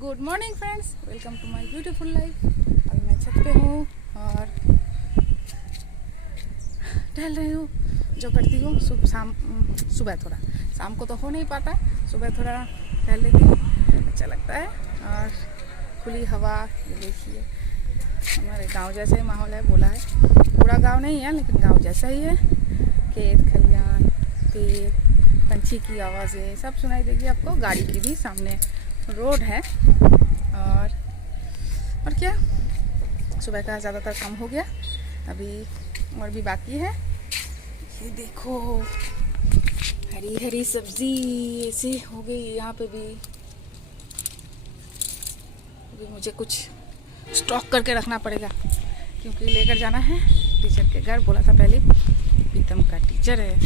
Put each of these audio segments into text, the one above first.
Good morning friends, welcome to my beautiful life. अभी मैं छत पे हूँ और टहल रही हूँ। जो करती हूँ सुबह थोड़ा, शाम को तो हो नहीं पाता, सुबह थोड़ा टहल लेती हूँ, अच्छा लगता है। और खुली हवा, ये देखिए हमारे गांव जैसे ही माहौल है, बोला है पूरा गांव नहीं है लेकिन गांव जैसा ही है। खेत खलियान, पेड़, पंछी की आवाज़ें सब सुनाई देगी आपको। गाड़ी की भी सामने रोड है। और क्या, सुबह का ज़्यादातर काम हो गया, अभी और भी बाकी है। ये देखो हरी हरी सब्जी ऐसे हो गई यहाँ पे भी। अभी मुझे कुछ स्टॉक करके रखना पड़ेगा क्योंकि लेकर जाना है टीचर के घर। बोला था पहले, प्रीतम का टीचर है,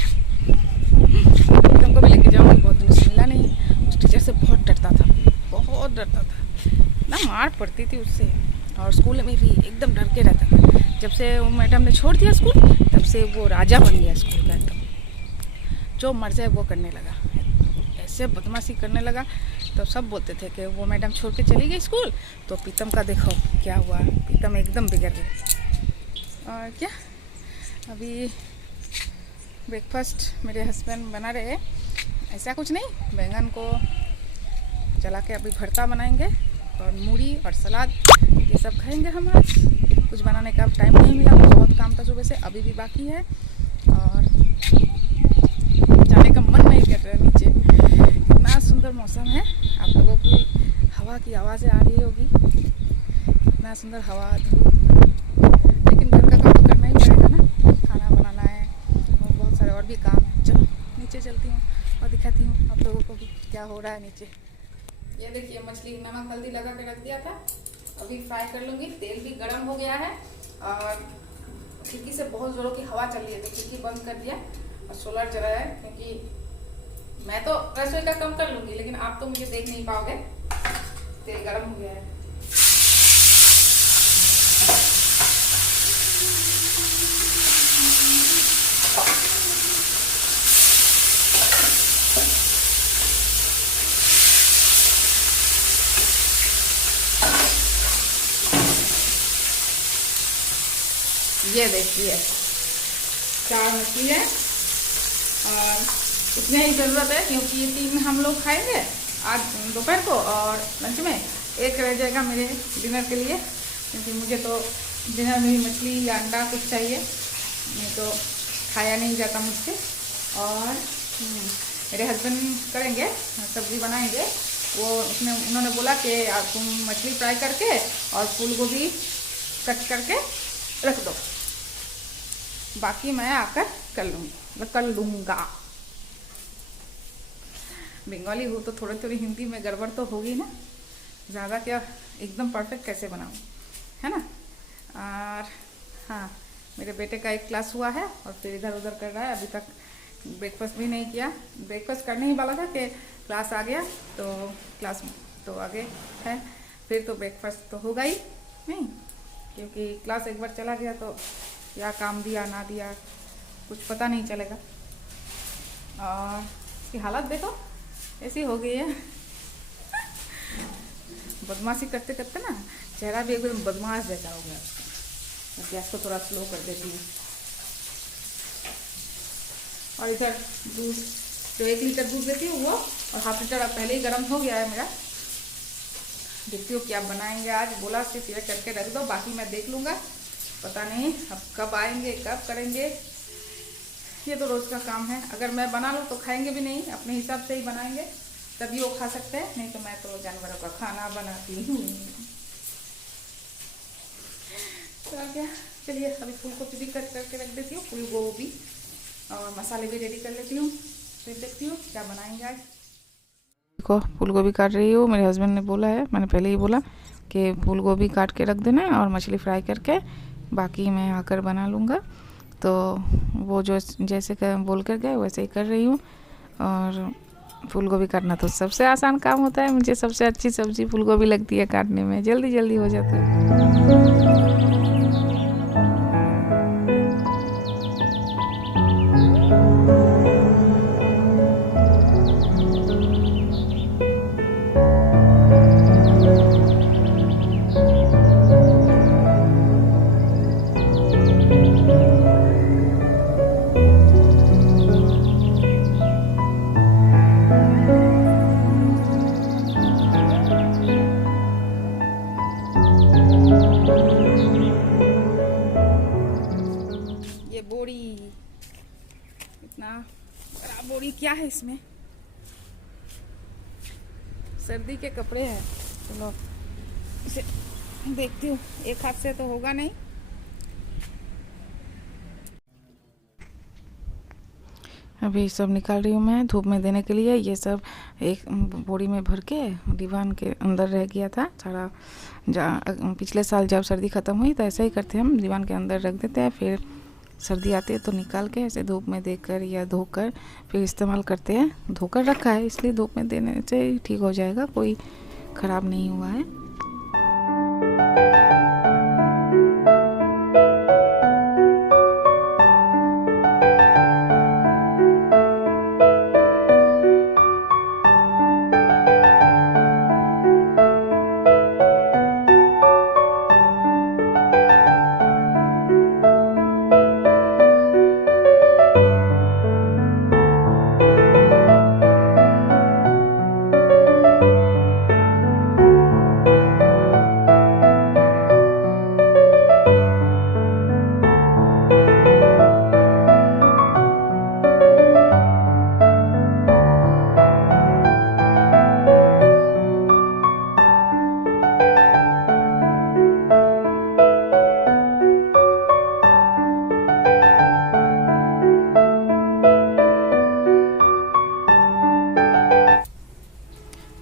प्रीतम को भी लेके जाऊँगी। बहुत दिन से मिला नहीं, उस टीचर से बहुत डरता था, बहुत डरता था ना, मार पड़ती थी उससे। और स्कूल में भी एकदम डर के रहता था। जब से वो मैडम ने छोड़ दिया स्कूल, तब से वो राजा बन गया स्कूल का एकदम। जो मर जाए वो करने लगा, ऐसे बदमाशी करने लगा। तो सब बोलते थे कि वो मैडम छोड़ के चली गई स्कूल, तो प्रीतम का देखो क्या हुआ, प्रीतम एकदम बिगड़ गया। और क्या, अभी ब्रेकफास्ट मेरे हस्बैंड बना रहे, ऐसा कुछ नहीं, बैंगन को चला के अभी भरता बनाएंगे और मूढ़ी और सलाद, ये सब खाएंगे हम आज। कुछ बनाने का टाइम नहीं मिला, बहुत काम था सुबह से, अभी भी बाकी है। और जाने का मन नहीं कर रहा नीचे। इतना सुंदर मौसम है, आप लोगों की हवा की आवाज़ें आ रही होगी, इतना सुंदर हवा, धूप। लेकिन घर का काम तो करना ही पड़ेगा ना, खाना बनाना है और बहुत सारे और भी काम है। चलो नीचे चलती हूँ और दिखाती हूँ आप लोगों को भी क्या हो रहा है नीचे। ये देखिए मछली नमक हल्दी लगा के रख दिया था, अभी फ्राई कर लूँगी। तेल भी गर्म हो गया है और खिड़की से बहुत ज़ोरों की हवा चल रही है, तो खिड़की बंद कर दिया और सोलर जलाया है। क्योंकि मैं तो रसोई का कम कर लूँगी लेकिन आप तो मुझे देख नहीं पाओगे, तेल गर्म हो गया है। ये देखिए 4 मछली है और इतने ही ज़रूरत है क्योंकि ये 3 हम लोग खाएंगे आज दोपहर को, और लंच में एक रह जाएगा मेरे डिनर के लिए। क्योंकि मुझे तो डिनर में भी मछली या अंडा कुछ चाहिए, नहीं तो खाया नहीं जाता मुझसे। और मेरे हस्बैंड करेंगे, सब्ज़ी बनाएंगे। उन्होंने बोला कि आप तुम मछली फ्राई करके और फूल गोभी कट करके रख दो, बाकी मैं आकर कर लूँगा। बंगाली हूँ तो थोड़ी थोड़ी हिंदी में गड़बड़ तो होगी ना, ज़्यादा क्या एकदम परफेक्ट कैसे बनाऊँ, है ना। और हाँ, मेरे बेटे का एक क्लास हुआ है और फिर इधर उधर कर रहा है, अभी तक ब्रेकफास्ट भी नहीं किया। ब्रेकफास्ट करने ही वाला था कि क्लास आ गया, तो क्लास तो आगे है, फिर तो ब्रेकफास्ट तो होगा ही नहीं, क्योंकि क्लास एक बार चला गया तो क्या काम दिया ना दिया कुछ पता नहीं चलेगा। और इसकी हालत देखो ऐसी हो गई है, बदमाशी करते करते ना चेहरा भी एकदम बदमाश जैसा हो गया उसका। गैस को थोड़ा स्लो कर देती हूँ। और इधर दूध, जो 1 लीटर दूध देती हूँ वो, और 1/2 लीटर अब पहले ही गर्म हो गया है मेरा। देखती हूँ क्या बनाएंगे आज। बोला सिर्फ ये करके रख दो, बाकी मैं देख लूँगा। पता नहीं अब कब आएंगे, कब करेंगे, ये तो रोज़ का काम है। अगर मैं बना लूँ तो खाएंगे भी नहीं, अपने हिसाब से ही बनाएंगे, तभी वो खा सकते हैं, नहीं तो मैं तो जानवरों का खाना बनाती हूँ। तो क्या, चलिए अभी फूल गोभी भी कट करके रख देती हूँ, फूल गोभी, और मसाले भी रेडी कर लेती हूँ, फिर देखती हूँ क्या बनाएंगे आज। देखो फूल गोभी काट रही हूँ, मेरे हस्बैंड ने बोला है, मैंने पहले ही बोला कि फूल गोभी काट के रख देना और मछली फ्राई करके बाकी मैं आकर बना लूँगा। तो वो जो जैसे बोल कर गए वैसे ही कर रही हूँ। और फूल गोभी काटना तो सबसे आसान काम होता है, मुझे सबसे अच्छी सब्ज़ी फूल गोभी लगती है काटने में, जल्दी जल्दी हो जाता है। क्या है इसमें? सर्दी के कपड़े हैं। चलो इसे देखती हूँ, एक हाथ से तो होगा नहीं। अभी सब निकाल रही हूँ मैं धूप में देने के लिए। ये सब एक बोरी में भर के दीवान के अंदर रह गया था सारा। पिछले साल जब सर्दी ख़त्म हुई तो ऐसा ही करते हैं, हम दीवान के अंदर रख देते हैं, फिर सर्दी आती है तो निकाल के ऐसे धूप में देकर या धोकर फिर इस्तेमाल करते हैं। धोकर रखा है इसलिए धूप में देने से ठीक हो जाएगा, कोई ख़राब नहीं हुआ है।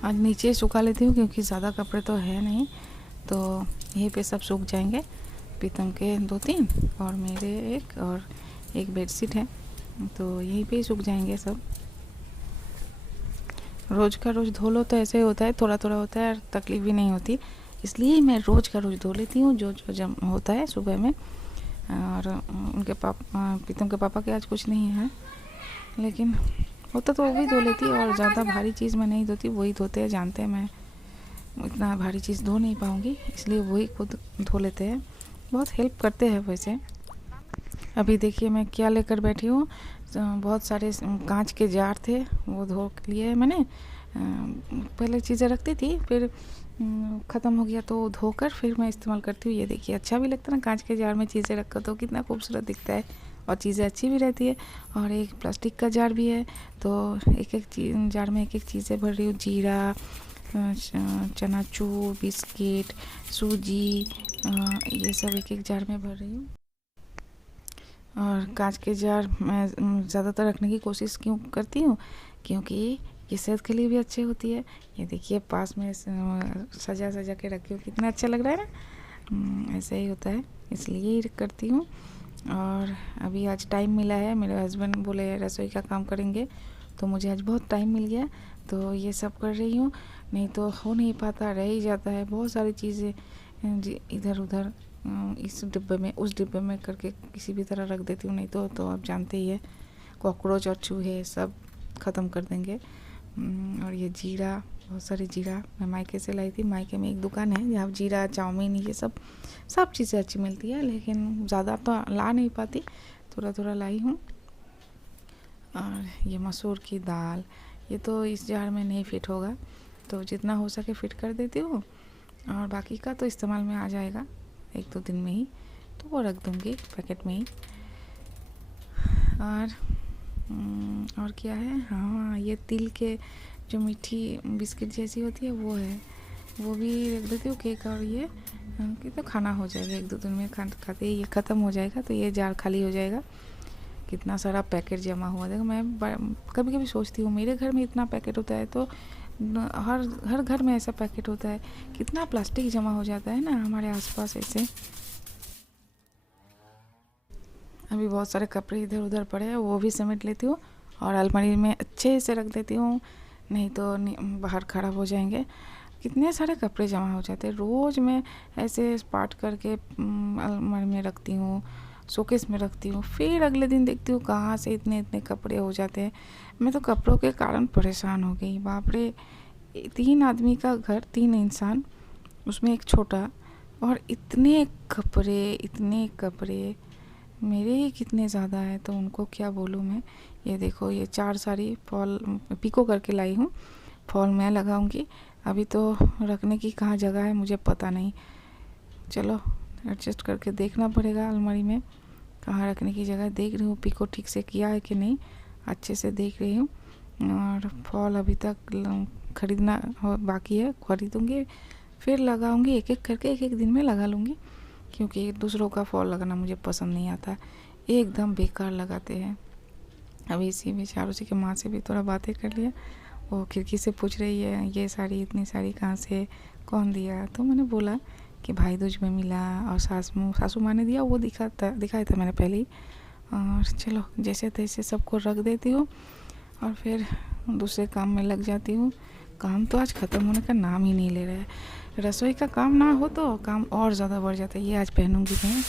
आज नीचे सुखा लेती हूँ क्योंकि ज़्यादा कपड़े तो है नहीं, तो यहीं पे सब सूख जाएंगे। पीतम के 2-3 और मेरे एक बेडशीट है, तो यहीं पे ही सूख जाएंगे सब। रोज़ का रोज़ धो लो तो ऐसे ही होता है, थोड़ा थोड़ा होता है और तकलीफ़ भी नहीं होती, इसलिए मैं रोज़ का रोज़ धो लेती हूँ जो जो जब होता है सुबह में। और उनके पीतम के पापा के आज कुछ नहीं है, लेकिन होता तो वो भी धो लेती है। और ज़्यादा भारी चीज़ मैं नहीं धोती, वही धोते हैं, जानते हैं मैं इतना भारी चीज़ धो नहीं पाऊँगी, इसलिए वही खुद धो लेते हैं। बहुत हेल्प करते हैं वैसे। अभी देखिए मैं क्या लेकर बैठी हूँ, बहुत सारे कांच के जार थे, वो धो लिए मैंने। पहले चीज़ें रखती थी, फिर ख़त्म हो गया तो धोकर फिर मैं इस्तेमाल करती हूँ। ये देखिए अच्छा भी लगता है ना, कांच के जार में चीज़ें रखकर तो कितना खूबसूरत दिखता है और चीज़ें अच्छी भी रहती है। और एक प्लास्टिक का जार भी है, तो एक एक जार में एक एक चीज़ें भर रही हूँ। जीरा, चनाचूर, बिस्किट, सूजी, ये सब एक एक जार में भर रही हूँ। और कांच के जार मैं ज़्यादातर रखने की कोशिश क्यों करती हूँ, क्योंकि ये सेहत के लिए भी अच्छी होती है। ये देखिए पास में सजा सजा के रखी हूँ, कितना अच्छा लग रहा है ना। ऐसा ही होता है, इसलिए ही करती हूँ। और अभी आज टाइम मिला है, मेरे हस्बैंड बोले रसोई का काम करेंगे, तो मुझे आज बहुत टाइम मिल गया, तो ये सब कर रही हूँ। नहीं तो हो नहीं पाता, रह ही जाता है बहुत सारी चीज़ें इधर उधर, इस डिब्बे में उस डिब्बे में करके किसी भी तरह रख देती हूँ। नहीं तो आप जानते ही है, कॉकरोच और चूहे सब ख़त्म कर देंगे। और ये जीरा, बहुत सारी जीरा मैं मायके से लाई थी। मायके में एक दुकान है जहाँ जीरा, चाउमीन, ये सब चीज़ें अच्छी मिलती है, लेकिन ज़्यादा तो ला नहीं पाती, थोड़ा थोड़ा लाई हूँ। और ये मसूर की दाल, ये तो इस जार में नहीं फिट होगा, तो जितना हो सके फिट कर देती हूँ, और बाकी का तो इस्तेमाल में आ जाएगा 1-2 दिन में ही, तो वो रख दूँगी पैकेट में ही। और क्या है, हाँ ये तिल के जो मीठी बिस्किट जैसी होती है वो है, वो भी रख देती हूँ केक। और ये कि तो खाना हो जाएगा 1-2 दिन में, खाते ही ये ख़त्म हो जाएगा, तो ये जार खाली हो जाएगा। कितना सारा पैकेट जमा हुआ, देखो मैं कभी कभी सोचती हूँ मेरे घर में इतना पैकेट होता है तो हर घर में ऐसा पैकेट होता है, कितना प्लास्टिक जमा हो जाता है ना हमारे आसपास ऐसे। अभी बहुत सारे कपड़े इधर उधर पड़े हैं, वो भी समेट लेती हूँ और अलमारी में अच्छे से रख देती हूँ, नहीं तो बाहर ख़राब हो जाएंगे। कितने सारे कपड़े जमा हो जाते हैं, रोज़ मैं ऐसे पार्ट करके अलमारी में रखती हूँ, शोकेस में रखती हूँ, फिर अगले दिन देखती हूँ कहाँ से इतने इतने कपड़े हो जाते हैं। मैं तो कपड़ों के कारण परेशान हो गई, बाप रे। 3 आदमी का घर, 3 इंसान, उसमें एक छोटा, और इतने कपड़े मेरे ही कितने ज़्यादा है, तो उनको क्या बोलूँ मैं। ये देखो ये 4 साड़ी फॉल पिको करके लाई हूँ, फॉल मैं लगाऊंगी। अभी तो रखने की कहाँ जगह है मुझे पता नहीं, चलो एडजस्ट करके देखना पड़ेगा अलमारी में कहाँ रखने की जगह। देख रही हूँ पिको ठीक से किया है कि नहीं, अच्छे से देख रही हूँ। और फॉल अभी तक खरीदना बाकी है, खरीदूँगी फिर लगाऊंगी, एक एक करके एक एक दिन में लगा लूँगी, क्योंकि दूसरों का फॉल लगाना मुझे पसंद नहीं आता, एकदम बेकार लगाते हैं। अभी इसी में चारूसी की माँ से भी थोड़ा बातें कर लिया, वो खिड़की से पूछ रही है ये साड़ी इतनी साड़ी कहाँ से, कौन दिया, तो मैंने बोला कि भाई दूज में मिला और सासू माँ ने दिया, वो दिखाया था मैंने पहले ही। और चलो जैसे तैसे सबको रख देती हूँ और फिर दूसरे काम में लग जाती हूँ। काम तो आज ख़त्म होने का नाम ही नहीं ले रहा है, रसोई का काम ना हो तो काम और ज़्यादा बढ़ जाता है। ये आज पहनूंगी मैं।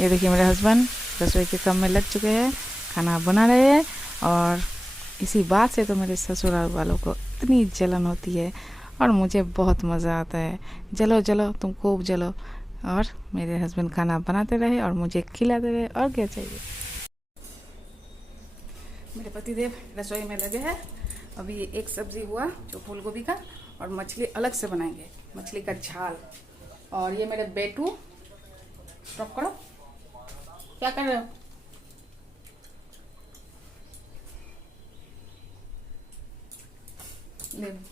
ये देखिए मेरे हस्बैंड रसोई के काम में लग चुके हैं, खाना बना रहे हैं, और इसी बात से तो मेरे ससुराल वालों को इतनी जलन होती है और मुझे बहुत मज़ा आता है। जलो जलो तुम खूब जलो, और मेरे हस्बैंड खाना बनाते रहे और मुझे खिलाते रहे, और क्या चाहिए। मेरे पतिदेव रसोई में लगे हैं। अभी एक सब्जी हुआ जो फूल गोभी का, और मछली अलग से बनाएंगे, मछली का झाल। और ये मेरे बेटू, स्टॉप करो, क्या कर रहे हो?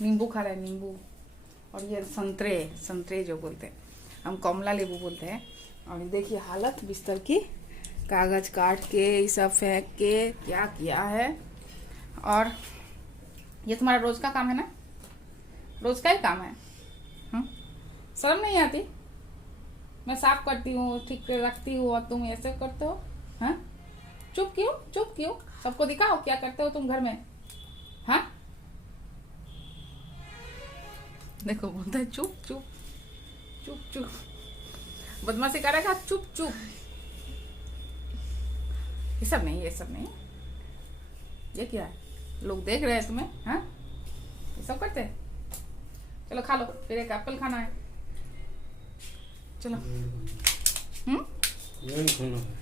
नींबू खा रहा है, नींबू। और ये संतरे जो बोलते हैं, हम कमला नींबू बोलते हैं। और देखिए हालत बिस्तर की, कागज काट के ये सब फेंक के क्या किया है। और ये तुम्हारा रोज का काम है ना, रोज का ही काम है। शर्म नहीं आती? मैं साफ करती हूँ, ठीक से रखती हूँ, और तुम ऐसे करते हो। हाँ, चुप क्यों? सबको दिखाओ क्या करते हो तुम घर में। हाँ, देखो बोलता है चुप, बदमाशी करेगा, चुप। ये सब नहीं, ये क्या है? लोग देख रहे हैं तुम्हें। हाँ, ये सब करते हैं। चलो खा लो, फिर एक एप्पल खाना है, चलो।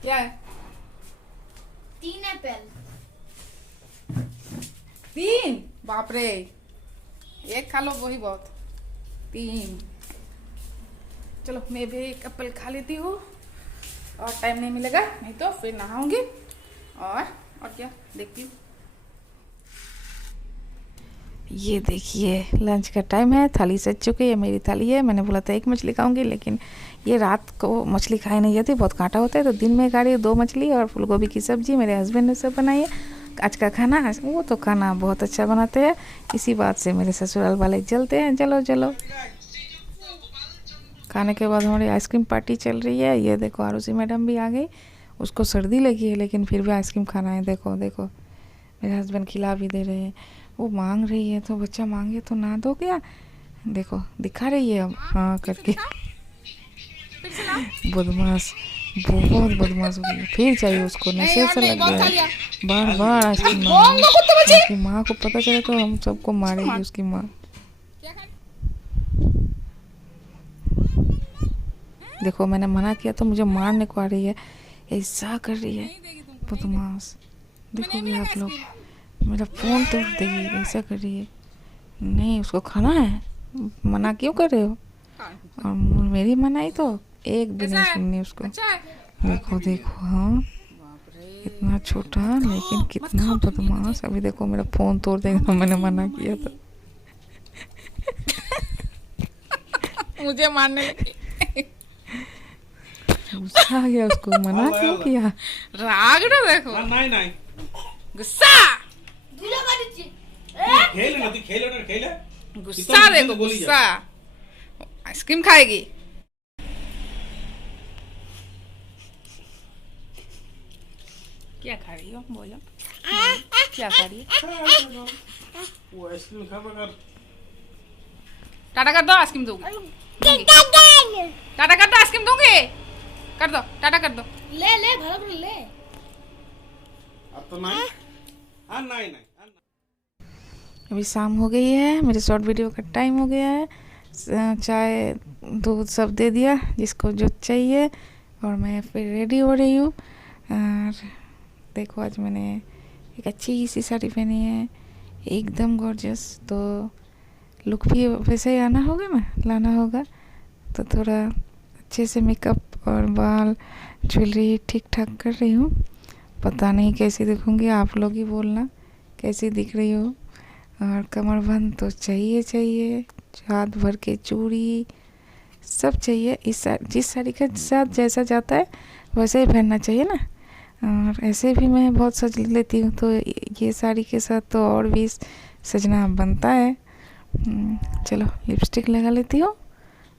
क्या है? 3 एप्पल। 3? बाप रे, एक खा लो वही बहुत, 3। चलो मैं भी एक एप्पल खा लेती हूँ, और टाइम नहीं मिलेगा नहीं तो फिर नहाऊंगी, और क्या देखती हूँ। ये देखिए लंच का टाइम है, थाली सज चुकी है, मेरी थाली है। मैंने बोला था एक मछली खाऊंगी, लेकिन ये रात को मछली खाई नहीं जाती, बहुत कांटा होता है, तो दिन में खा रही 2 मछली और फूलगोभी की सब्जी मेरे हस्बैंड ने सब बनाई है। आज का खाना, वो तो खाना बहुत अच्छा बनाते हैं, इसी बात से मेरे ससुराल वाले जलते हैं। चलो खाने के बाद हमारी आइसक्रीम पार्टी चल रही है। ये देखो आरुषि मैडम भी आ गई, उसको सर्दी लगी है लेकिन फिर भी आइसक्रीम खाना है। देखो मेरे हस्बैंड खिला भी दे रहे हैं। वो मांग रही है, तो बच्चा मांगे तो ना दो क्या? देखो दिखा रही है अब हाँ करके। बदमाश, बहुत बदमाश हो गई, फिर चाहिए उसको, नशे से लग गया बार आइसक्रीम। उसकी माँ को पता चले तो हम सबको मारेगी उसकी माँ। देखो मैंने मना किया तो मुझे मारने को आ रही है, ऐसा कर रही है बदमाश। देखोगे आप लोग, मेरा फोन तोड़ देगी, ऐसा कर रही है। नहीं, उसको खाना है, मना क्यों कर रहे हो? और मेरी मनाई तो एक भी नहीं सुननी उसको। देखो हाँ, इतना छोटा लेकिन कितना बदमाश। अभी देखो मेरा फोन तोड़ देगा, मैंने मना किया था। मुझे मारने लगी, गुस्सा आ गया उसको, मना क्यों किया? राग ना देखो, नहीं गुस्सा, गुस्सा देखो, गुस्सा। आइसक्रीम खाएगी। क्या खा रही हो बोलो, क्या खा रही है? वो आइसक्रीम खा बगैर। टाटा कर दो, आइसक्रीम दूंगी। टाटा कर दो, आइसक्रीम दूंगी, कर दो, टाटा कर दो। ले भर ले। अब तो नहीं, नहीं। अभी शाम हो गई है, मेरे शॉर्ट वीडियो का टाइम हो गया है। चाय दूध सब दे दिया जिसको जो चाहिए, और मैं फिर रेडी हो रही हूँ। और देखो आज मैंने एक अच्छी सी साड़ी पहनी है, एकदम गॉर्जियस। तो लुक भी वैसे ही लाना होगा, तो थोड़ा अच्छे से मेकअप और बाल ज्वेलरी ठीक ठाक कर रही हूँ। पता नहीं कैसी दिखूँगी, आप लोग ही बोलना कैसी दिख रही हो। और कमरबंद तो चाहिए चाहिए, हाथ भर के चूड़ी सब चाहिए। जिस साड़ी के साथ जैसा जाता है वैसे ही पहनना चाहिए ना। और ऐसे भी मैं बहुत सज लेती हूँ, तो ये साड़ी के साथ तो और भी सजना बनता है। चलो लिपस्टिक लगा लेती हूँ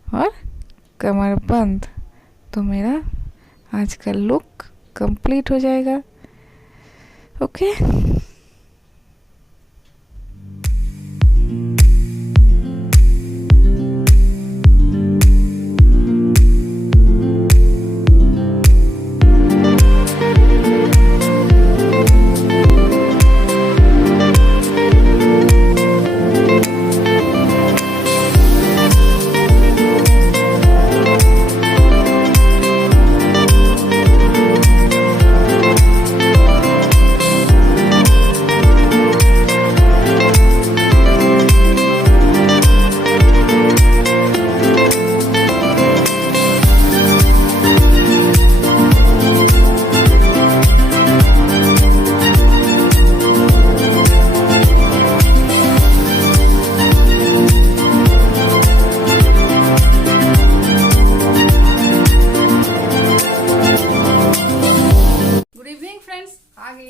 और कमरबंद, तो मेरा आज का लुक कंप्लीट हो जाएगा। ओके।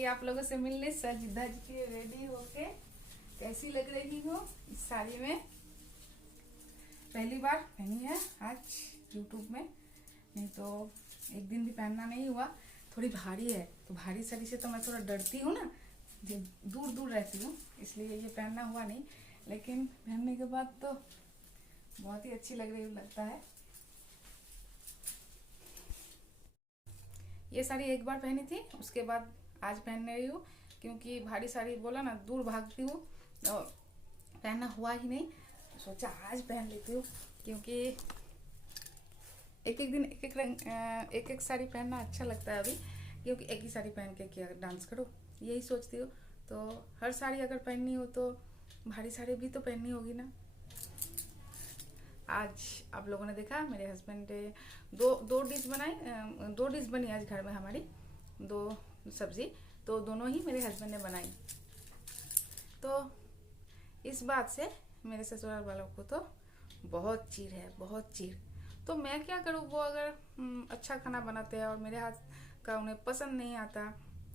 आप लोगों से मिलने सज धज के रेडी होके। कैसी लग रही हो इस साड़ी में? पहली बार पहनी है आज यूट्यूब में, नहीं तो एक दिन भी पहनना नहीं हुआ। थोड़ी भारी है, तो भारी साड़ी से तो मैं थोड़ा डरती हूँ ना, दूर दूर रहती हूँ, इसलिए ये पहनना हुआ नहीं। लेकिन पहनने के बाद तो बहुत ही अच्छी लग रही लगता है। ये साड़ी एक बार पहनी थी, उसके बाद आज पहन रही हूँ, क्योंकि भारी साड़ी बोला ना दूर भागती हूँ, तो पहनना हुआ ही नहीं। सोचा आज पहन लेती हूँ, क्योंकि एक एक दिन एक एक रंग एक एक साड़ी पहनना अच्छा लगता है अभी, क्योंकि एक ही साड़ी पहन के क्या डांस करो, यही सोचती हूँ। तो हर साड़ी अगर पहननी हो तो भारी साड़ी भी तो पहननी होगी ना। आज आप लोगों ने देखा मेरे हस्बैंड दो डिश बनाई, 2 डिश बनी आज घर में हमारी, 2 सब्जी, तो दोनों ही मेरे हस्बैंड ने बनाई। तो इस बात से मेरे ससुराल वालों को तो बहुत चीड़ है, बहुत चीड़। तो मैं क्या करूँ, वो अगर अच्छा खाना बनाते हैं और मेरे हाथ का उन्हें पसंद नहीं आता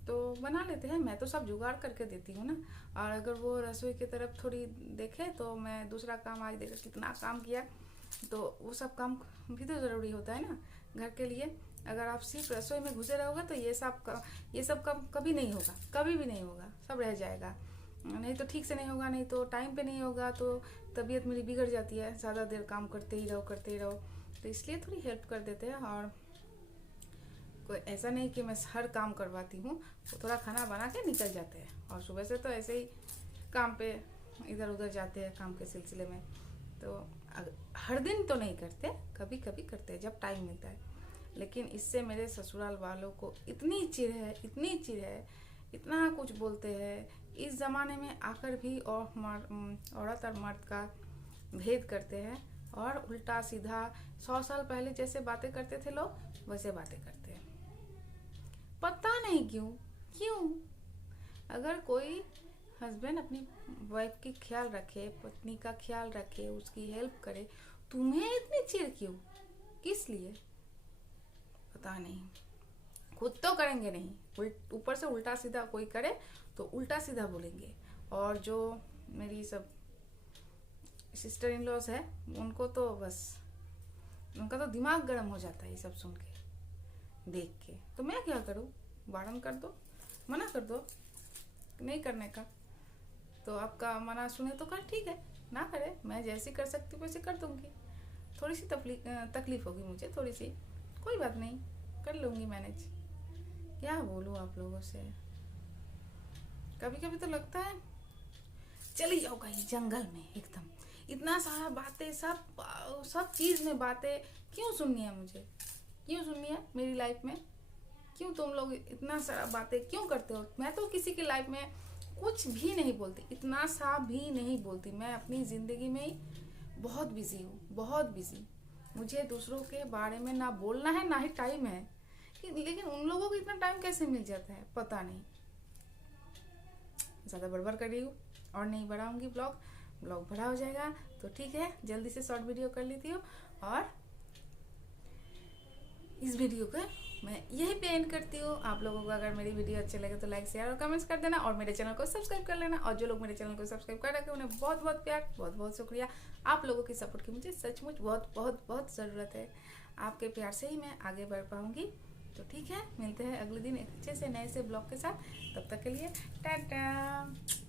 तो बना लेते हैं, मैं तो सब जुगाड़ करके देती हूँ ना। और अगर वो रसोई की तरफ थोड़ी देखे तो मैं दूसरा काम, आज देखा कितना काम किया, तो वो सब काम भी तो ज़रूरी होता है ना घर के लिए। अगर आप सिर्फ रसोई में घुसे रहोगे तो ये सब काम कभी नहीं होगा, कभी भी नहीं होगा, सब रह जाएगा। नहीं तो ठीक से नहीं होगा, नहीं तो टाइम पे नहीं होगा, तो तबीयत मेरी बिगड़ जाती है, ज़्यादा देर काम करते ही रहो। तो इसलिए थोड़ी हेल्प कर देते हैं। और कोई ऐसा नहीं कि मैं हर काम करवाती हूँ, वो थोड़ा खाना बना के निकल जाते हैं। और सुबह से तो ऐसे ही काम पे इधर उधर जाते हैं काम के सिलसिले में, तो हर दिन तो नहीं करते, कभी कभी करते हैं जब टाइम मिलता है। लेकिन इससे मेरे ससुराल वालों को इतनी चिढ़ है, इतना कुछ बोलते हैं। इस ज़माने में आकर भी औरत और मर्द का भेद करते हैं, और उल्टा सीधा 100 साल पहले जैसे बातें करते थे लोग, वैसे बातें करते हैं। पता नहीं क्यों। अगर कोई हस्बैंड अपनी वाइफ की ख्याल रखे, पत्नी का ख्याल रखे, उसकी हेल्प करे, तुम्हें इतनी चिढ़ क्यों, किस लिए? पता नहीं। खुद तो करेंगे नहीं, ऊपर से उल्टा सीधा कोई करे तो उल्टा सीधा बोलेंगे। और जो मेरी सब सिस्टर इन लॉज है, उनको तो बस उनका तो दिमाग गर्म हो जाता है ये सब सुन के, देख के। तो मैं क्या करूँ, वार्न कर दो, मना कर दो नहीं करने का। तो आपका मना सुने तो कर, ठीक है, ना करे, मैं जैसे कर सकती हूँ वैसे कर दूंगी। थोड़ी सी तकलीफ होगी मुझे, थोड़ी सी, कोई बात नहीं, कर लूँगी मैनेज। क्या बोलूँ आप लोगों से, कभी कभी तो लगता है चली जाओ कहीं जंगल में एकदम। इतना सारा बातें, सब चीज़ में बातें क्यों सुननी है मुझे, क्यों सुननी है मेरी लाइफ में? क्यों तुम लोग इतना सारा बातें क्यों करते हो? मैं तो किसी की लाइफ में कुछ भी नहीं बोलती, इतना सा भी नहीं बोलती। मैं अपनी ज़िंदगी में ही बहुत बिजी हूँ, बहुत बिजी। मुझे दूसरों के बारे में ना बोलना है, ना ही टाइम है। लेकिन उन लोगों को इतना टाइम कैसे मिल जाता है, पता नहीं। ज़्यादा बड़बड़ कर रही हूँ और नहीं बढ़ाऊँगी ब्लॉग बड़ा हो जाएगा। तो ठीक है, जल्दी से शॉर्ट वीडियो कर लेती हूँ और इस वीडियो को मैं यही पे एंड करती हूँ। आप लोगों को अगर मेरी वीडियो अच्छे लगे तो लाइक शेयर और कमेंट्स कर देना और मेरे चैनल को सब्सक्राइब कर लेना। और जो लोग मेरे चैनल को सब्सक्राइब कर रखे उन्हें बहुत बहुत प्यार, बहुत बहुत शुक्रिया। आप लोगों की सपोर्ट की मुझे सचमुच बहुत बहुत बहुत ज़रूरत है। आपके प्यार से ही मैं आगे बढ़ पाऊँगी। तो ठीक है, मिलते हैं अगले दिन एक अच्छे से नए से ब्लॉग के साथ। तब तक के लिए टाटा।